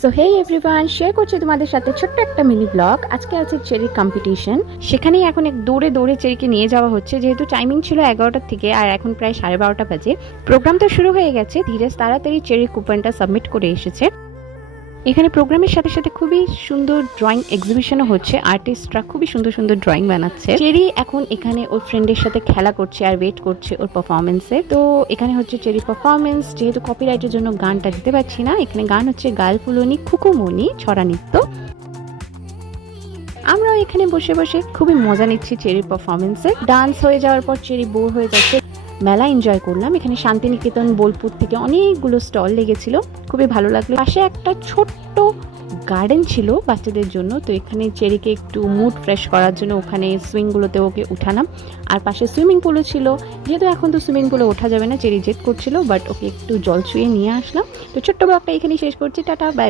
So hey everyone, share করছি তোমাদের সাথে ছোট্ট একটা মিনি ব্লগ। আজকে আছে চেরির কম্পিটিশন, সেখানেই এখন এক দৌড়ে দৌড়ে চেরিকে নিয়ে যাওয়া হচ্ছে। যেহেতু টাইমিং ছিল 11টার থেকে আর এখন প্রায় 12:30 বাজে। প্রোগ্রাম তো শুরু হয়ে গেছে, ধীরেজ তাড়াতাড়ি চেরির কুপনটা সাবমিট করে এসেছে। এখানে প্রোগ্রামের সাথে সাথে খুবই সুন্দর ড্রয়িং এক্সিবিশনও হচ্ছে, আর্টিস্টরা খুবই সুন্দর সুন্দর ড্রয়িং বানাচ্ছে। চেরি এখন এখানে ওর ফ্রেন্ডের সাথে খেলা করছে আর ওয়েট করছে ওর পারফরমেন্সে। তো এখানে হচ্ছে চেরি পারফরমেন্স, যেহেতু কপিরাইটের জন্য গানটা দিতে পারছি না। এখানে গান হচ্ছে গালফুলনি খুকুমনি ছড়া নৃত্য। আমরাও এখানে বসে বসে খুবই মজা নিচ্ছি চেরির পারফরমেন্সে। ডান্স হয়ে যাওয়ার পর চেরি বোর হয়ে যাচ্ছে। মেলা এনজয় করলাম। এখানে শান্তিনিকেতন বোলপুর থেকে অনেকগুলো স্টল লেগেছিল, খুবই ভালো লাগলো। পাশে একটা ছোট্ট গার্ডেন ছিল বাচ্চাদের জন্য। তো এখানে চেরিকে একটু মুড ফ্রেশ করার জন্য ওখানে সুইংগুলোতে ওকে উঠালাম। আর পাশে সুইমিং পুলও ছিল। যেহেতু এখন তো সুইমিং পুলে ওঠা যাবে না, চেরি জেদ করছিল, বাট ওকে একটু জল ছুঁয়ে নিয়ে আসলাম। তো ছোট্ট ব্লগটা এখানেই শেষ করছি। Tata, by.